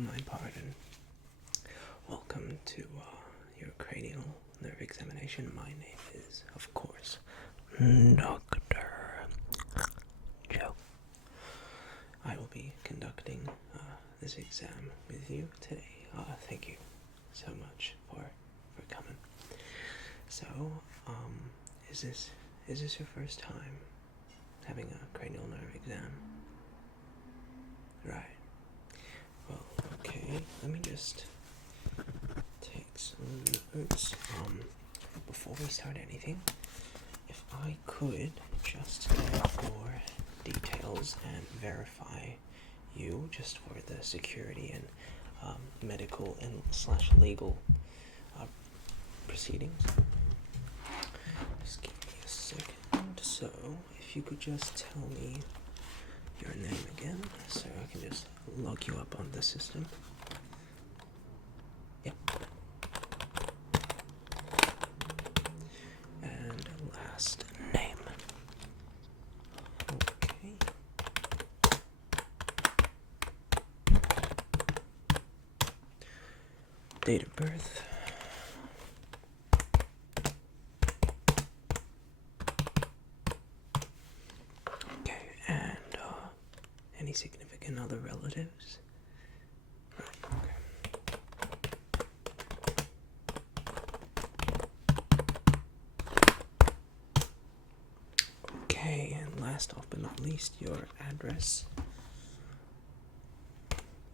my pardon. Welcome to your cranial nerve examination. My name is, of course, Dr. Joe. I will be conducting this exam with you today. Thank you so much for coming. So, is this your first time having a cranial nerve exam? Right. Well, okay. Let me just take some notes. Before we start anything, if I could just get your details and verify you, just for the security and medical and / legal proceedings. Just give me a second. So, if you could just tell me your name again, so I can just log you up on the system. Yep. And last name. Okay. Date of birth. Okay, and any significant other relatives? Right, okay. Okay, and last off but not least, your address.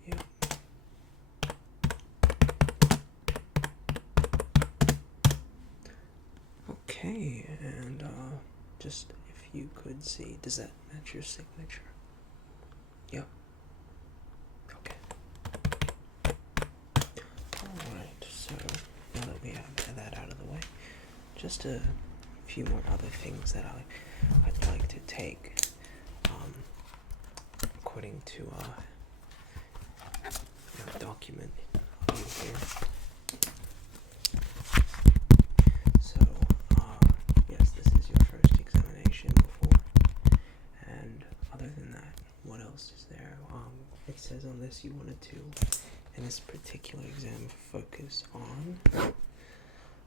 Yep. Okay, and just if you could see, does that match your signature? Yep. Okay. Alright, so now that we have that out of the way, just a few more other things that I'd like to take, according to document you here. So, yes, this is your first examination before, and other than that, what else is there? It says on this you wanted to, in this particular exam, focus on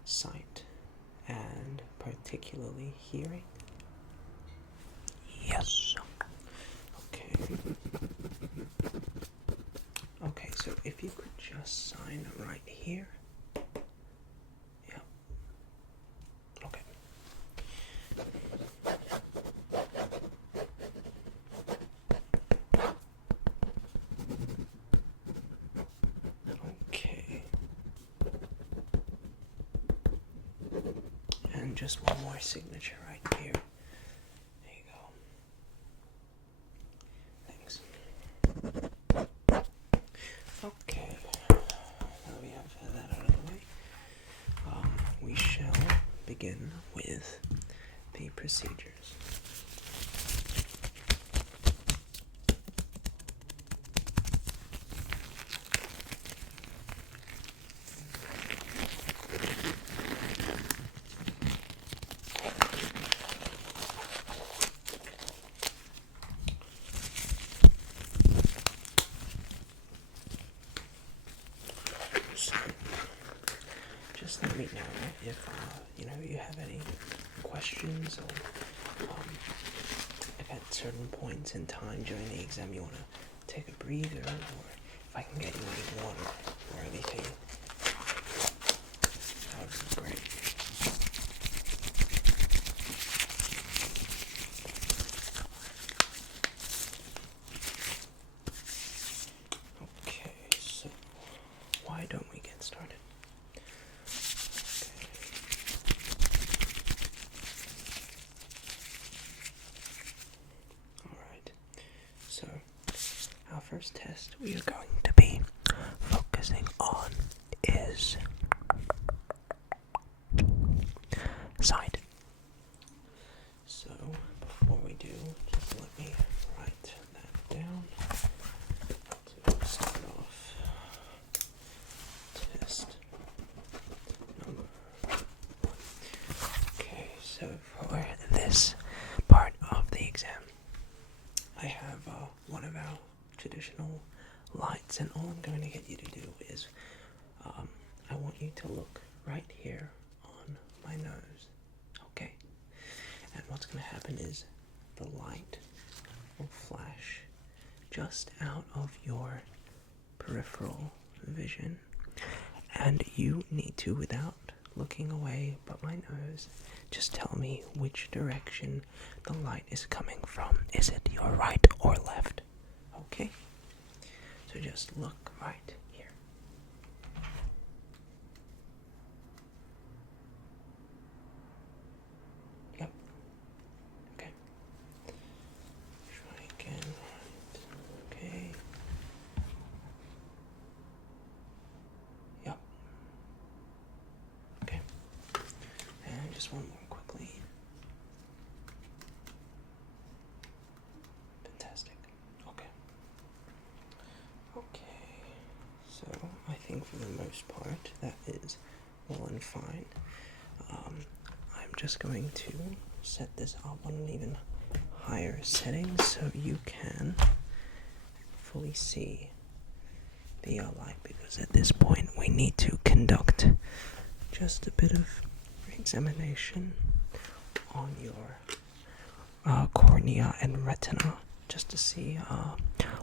sight and particularly hearing. Yes. Okay. Okay, so if you could just sign right here. Yep. Okay. Okay. And just one more signature right here. There you go. Thanks. Okay. Now we have that out of the way. We shall begin with the procedures. So, just let me know if you have any questions, or if at certain points in time during the exam you want to take a breather, or if I can get you any water or anything. That would be great. Okay, so why don't we get started? Alright, so our first test we are going to be focusing on is sight. So before we do, just let me write that down to start off. Test number 1. Okay, so for this part of the exam, I have one of our traditional lights, and all I'm going to get you to do is I want you to look right here on my nose, okay? And what's going to happen is the light will flash just out of your peripheral vision, and you need to, without looking away but my nose, just tell me which direction the light is coming from. Is it your right or left? Okay? So just look right here. Yep. Okay. Try again. Okay. Yep. Okay. And just one more quickly. Fantastic. Okay. Okay. So I think for the most part that is well and fine. I'm just going to set this up on an even higher setting so you can fully see the light, because at this point we need to conduct just a bit of examination on your cornea and retina, just to see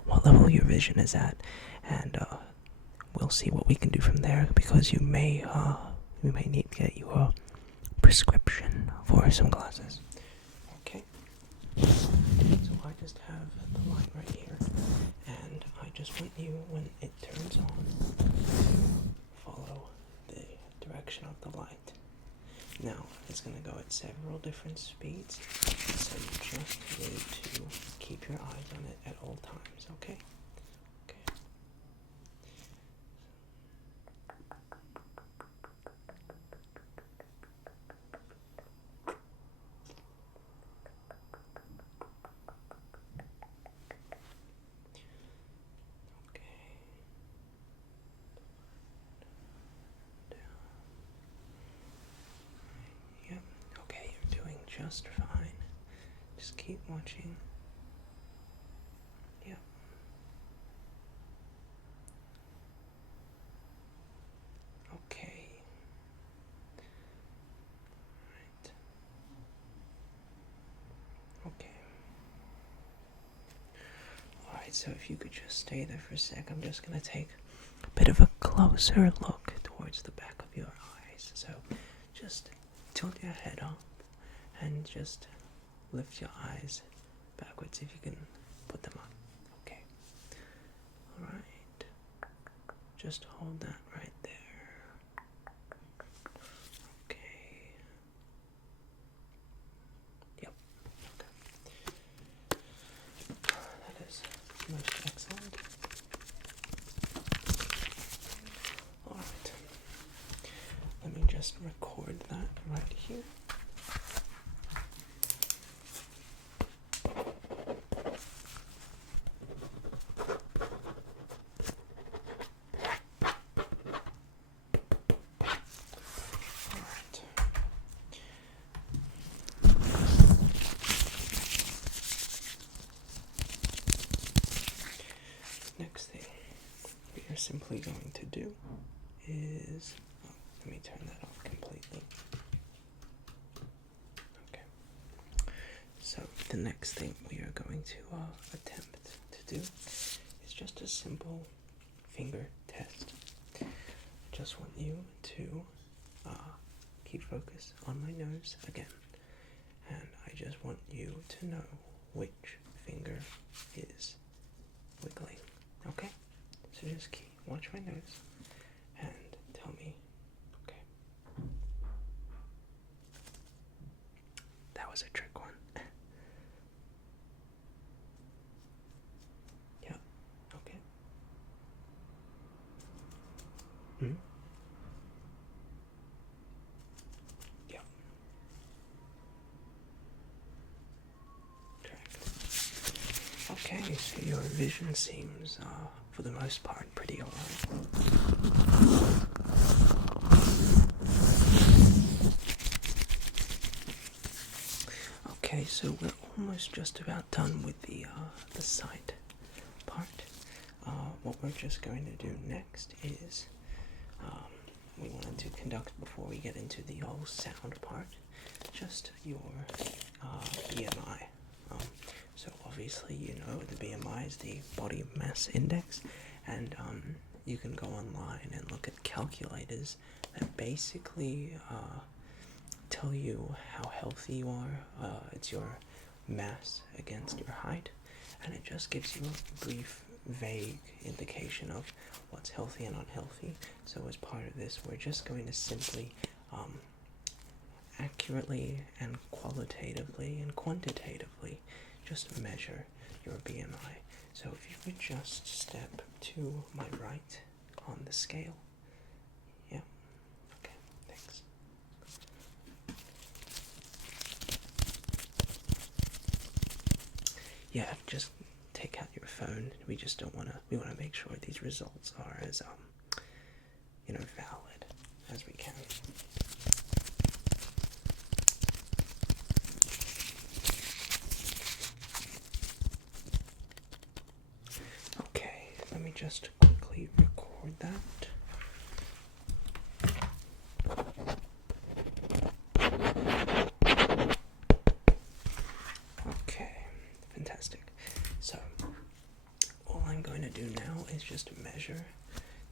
what level your vision is at, and we'll see what we can do from there, because we may need to get you a prescription for some glasses. Okay, so I just have the light right here, and I just want you, when it turns on, to follow the direction of the light. Now, it's going to go at several different speeds, so you just need to keep your eyes on it at all times, okay? Okay. Yep, okay, you're doing just fine. Just keep watching. Yep. Okay. Right. Okay. Alright, so if you could just stay there for a sec, I'm just gonna take a bit of a closer look towards the back of your eyes. So just tilt your head up and just lift your eyes backwards if you can put them up. Okay. Alright. Just hold that right there. Okay. Yep. Okay. That is most excellent. Alright. Let me just record that right here. Next thing we are simply going to do is, let me turn that off completely. Okay. So the next thing we are going to attempt to do is just a simple finger test. I just want you to keep focus on my nose again, and I just want you to know which finger is wiggling. Okay? So just watch my nose and tell me. Okay. That was a trick one. Yep. Okay. Hmm? Yep. Correct. Okay, so your vision seems, for the most part, pretty alright. Okay, so we're almost just about done with the sight part. what we're just going to do next is we wanted to conduct, before we get into the whole sound part, just your BMI. So obviously you know the BMI is the body mass index, and you can go online and look at calculators that basically tell you how healthy you are. It's your mass against your height, and it just gives you a brief, vague indication of what's healthy and unhealthy. So as part of this, we're just going to simply accurately and qualitatively and quantitatively just measure your BMI. So if you would just step to my right on the scale. Yeah. Okay, thanks. Yeah, just take out your phone. We just don't want to, we want to make sure these results are as, valid as we can. Okay, let me just quickly record that. Okay, fantastic. So, all I'm going to do now is just measure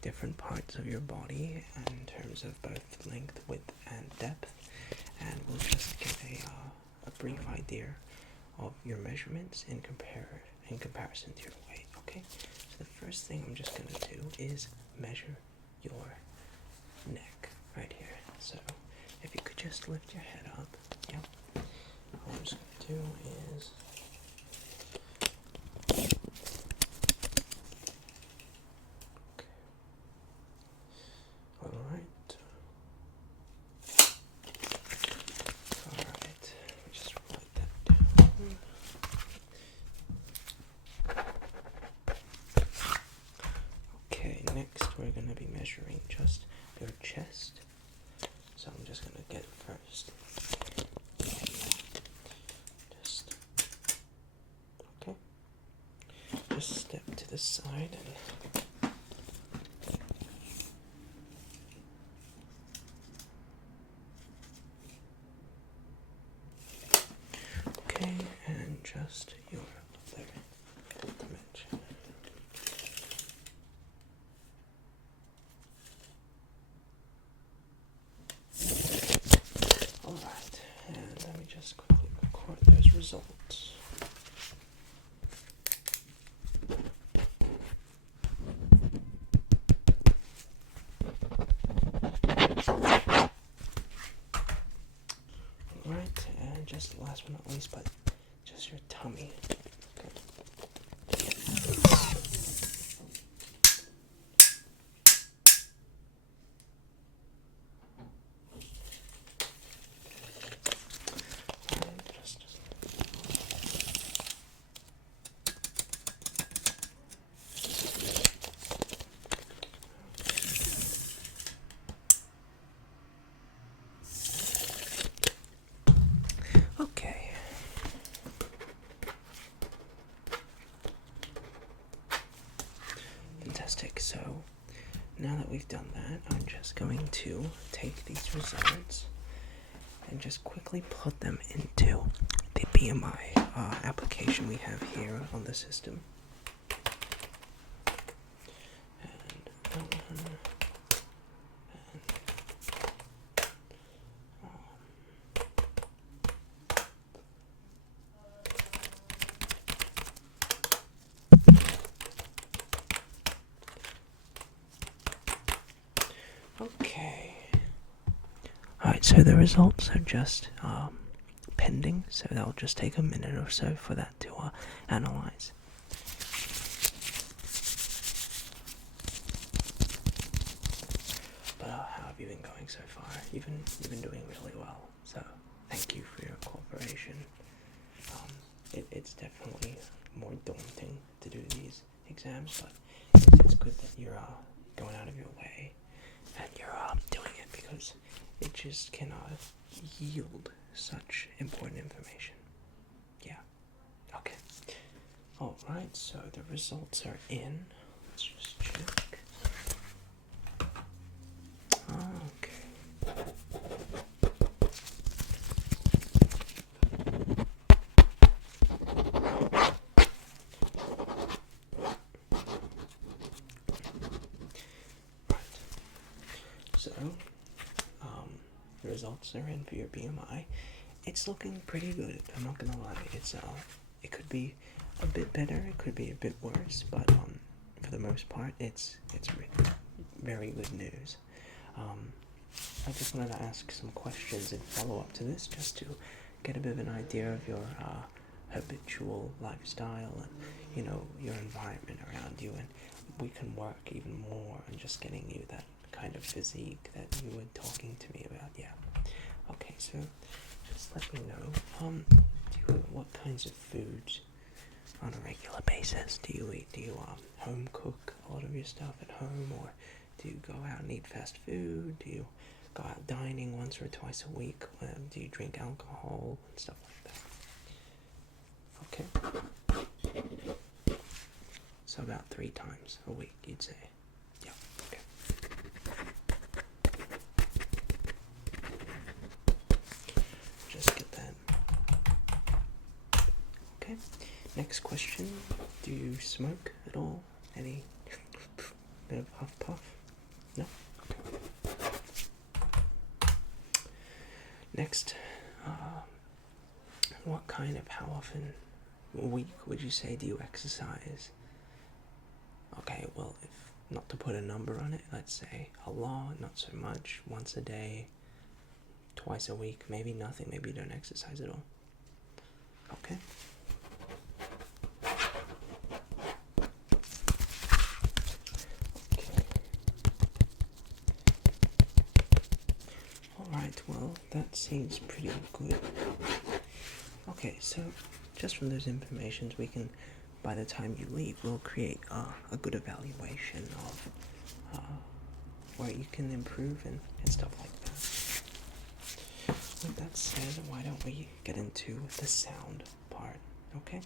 different parts of your body in terms of both length, width, and depth, and we'll just get a brief idea of your measurements in comparison to your weight. Okay, so the first thing I'm just going to do is measure your neck right here. So if you could just lift your head up. Yep. All I'm just going to do is Alright. Just write that down. Okay, next we're going to be measuring just your chest. So I'm just going to get first. Okay. Just step to the side and and just your other dimension. Alright, and let me just quickly record those results. Alright, and just last but not least, but just your tummy. Good. Okay. Fantastic. So now that we've done that, I'm just going to take these results and just quickly put them into the BMI application we have here on the system. Okay. Alright, so the results are just pending, so that'll just take a minute or so for that to analyze. But how have you been going so far? You've been doing really well, so thank you for your cooperation. It's definitely more daunting to do these exams, but it's good that you're going out of your way and you're doing it, because it just cannot yield such important information. Yeah. Okay. Alright, so the results are in. let's just check. Okay. Right. So, the results are in for your BMI. It's looking pretty good. I'm not gonna lie. It could be a bit better. It could be a bit worse, but for the most part, it's very good news. I just wanted to ask some questions in follow up to this, just to get a bit of an idea of your habitual lifestyle and your environment around you, and we can work even more on just getting you that kind of physique that you were talking to me about. Yeah. Okay, so just let me know. What kinds of foods on a regular basis do you eat? Do you home cook a lot of your stuff at home, or do you go out and eat fast food? Do you go out dining once or twice a week? Do you drink alcohol and stuff like that? Okay. So about 3 times a week, you'd say. Yeah. Okay. Just get that. Okay. Next question. Do you smoke at all? Any bit of huff puff? No? Okay. Next, how often a week would you say do you exercise? Okay, well, if not to put a number on it, let's say a lot, not so much, once a day, twice a week, maybe nothing, maybe you don't exercise at all. Okay. Alright, well, that seems pretty good. Okay, so just from those informations, we can, by the time you leave, we'll create a good evaluation of where you can improve and stuff like that. With that said, why don't we get into the sound part, okay?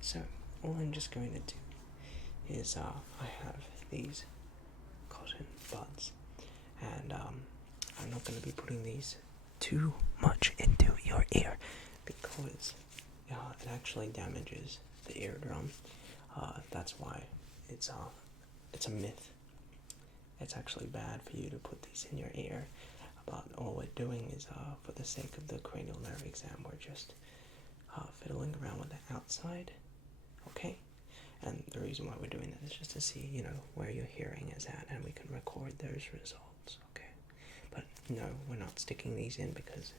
So, all I'm just going to do is I have these cotton buds, and I'm not going to be putting these too much into your ear because it actually damages the eardrum. That's why it's a myth. It's actually bad for you to put these in your ear. But all we're doing is, for the sake of the cranial nerve exam, we're just fiddling around with the outside, okay? And the reason why we're doing that is just to see, where your hearing is at, and we can record those results, okay? But no, we're not sticking these in because,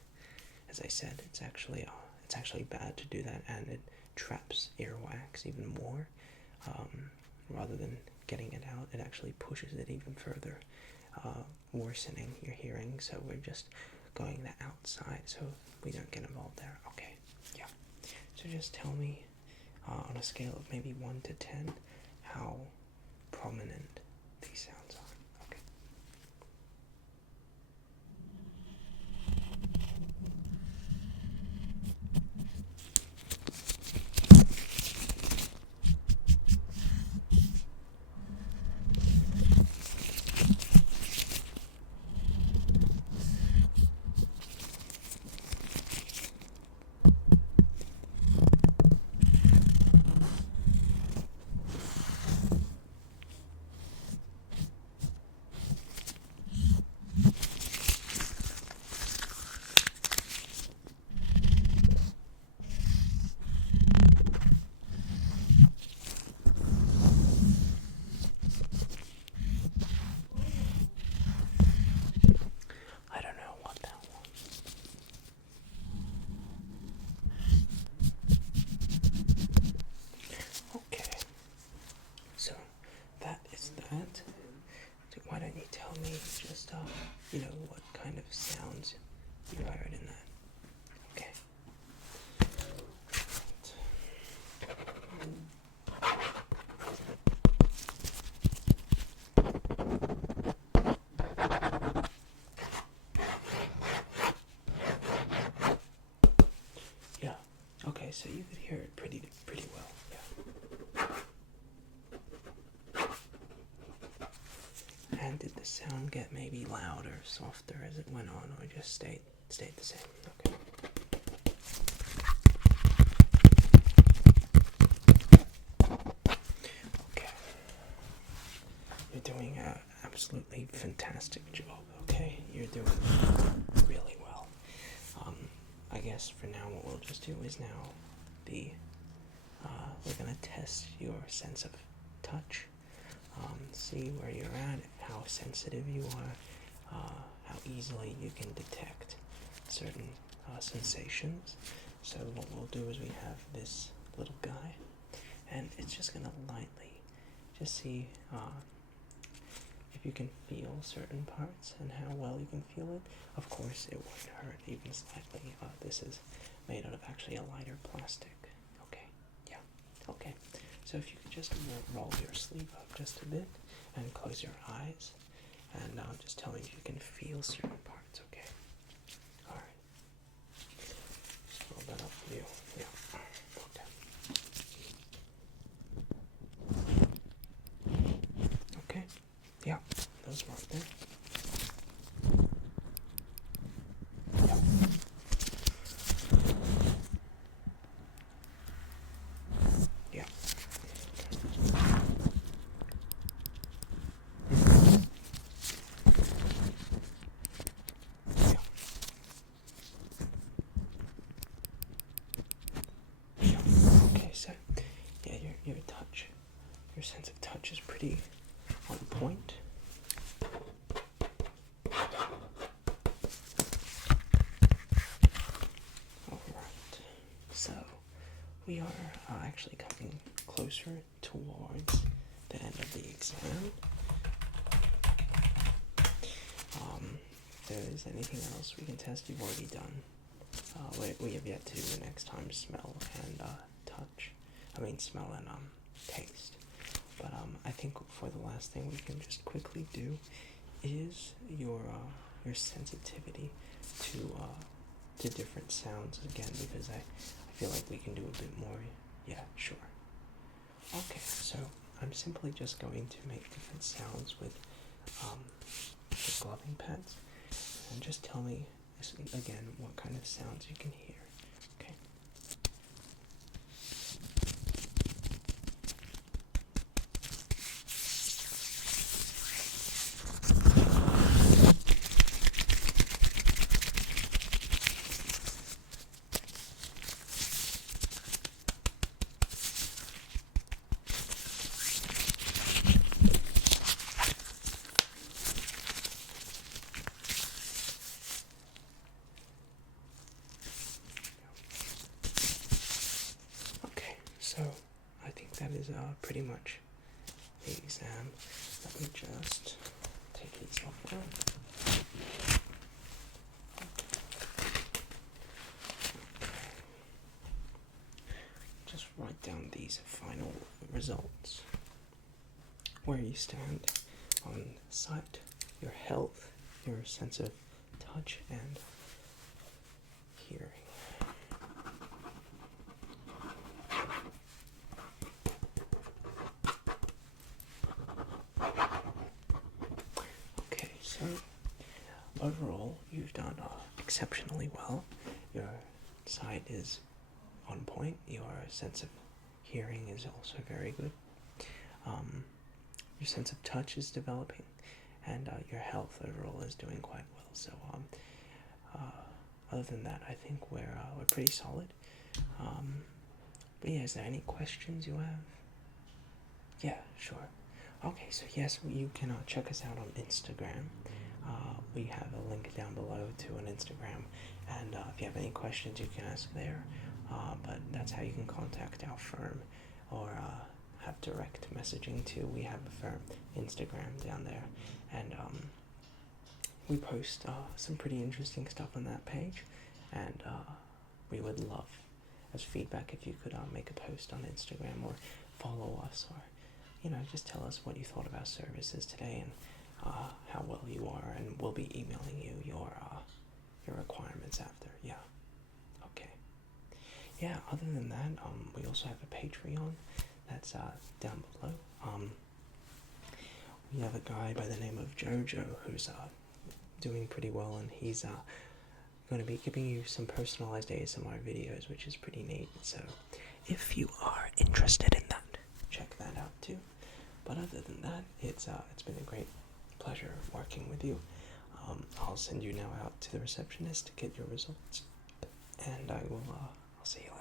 as I said, it's actually bad to do that, and it traps earwax even more. Rather than getting it out, it actually pushes it even further, worsening your hearing. So we're just going the outside so we don't get involved there. Okay, yeah. So just tell me, on a scale of maybe 1 to 10, how prominent these sounds are. Okay. I don't know what that was. Okay, so that is that. So why don't you tell me just, what kind of sounds you heard in that? Okay. Yeah. Okay, so you could hear it pretty well. Yeah. get maybe louder, softer as it went on, or just stayed the same? Okay. Okay. You're doing an absolutely fantastic job. Okay, you're doing really well. I guess for now, what we'll just do is now we're gonna test your sense of touch. See where you're at, how sensitive you are, how easily you can detect certain sensations. So what we'll do is we have this little guy, and it's just gonna lightly just see if you can feel certain parts and how well you can feel it. Of course, it won't hurt even slightly. This is made out of actually a lighter plastic. Okay, yeah, okay. So if you could just roll your sleeve up just a bit and close your eyes, and just tell me if you can feel certain parts, okay? Alright. Just roll that up for you. Yeah. Okay. Okay. Yeah, those right there. Yeah. Yeah. Okay, so yeah, your touch, your sense of touch is pretty on point. Alright, so we are actually coming closer towards the end of the exam. If there is anything else we can test, you've already done. We have yet to the next time smell and touch. Smell and taste. But I think for the last thing we can just quickly do is your sensitivity to different sounds again, because I feel like we can do a bit more. Yeah, sure. Okay, so I'm simply just going to make different sounds with the gloving pads, and just tell me again what kind of sounds you can hear. Okay. So I think that is pretty much the exam. Let me just take these off now. Just write down these final results. Where you stand on sight, your health, your sense of touch, and hearing. Okay, so overall, you've done exceptionally well. Your sight is on point. Your sense of hearing is also very good. Your sense of touch is developing, and your health overall is doing quite well. So, other than that, I think we're pretty solid. But yeah, is there any questions you have? Yeah, sure. Okay, so yes, you can check us out on Instagram. We have a link down below to an Instagram, and if you have any questions, you can ask there. But that's how you can contact our firm, or have direct messaging too. We have a firm Instagram down there, and we post some pretty interesting stuff on that page, and we would love as feedback if you could make a post on Instagram, or follow us, or just tell us what you thought of our services today, and how well you are, and we'll be emailing you your requirements after. Yeah. Okay. Yeah, other than that, we also have a Patreon that's down below. we have a guy by the name of Jojo who's doing pretty well, and he's going to be giving you some personalized ASMR videos, which is pretty neat. So if you are interested in that, check that out too. But other than that, it's been a great pleasure working with you. I'll send you now out to the receptionist to get your results, and I'll see you later.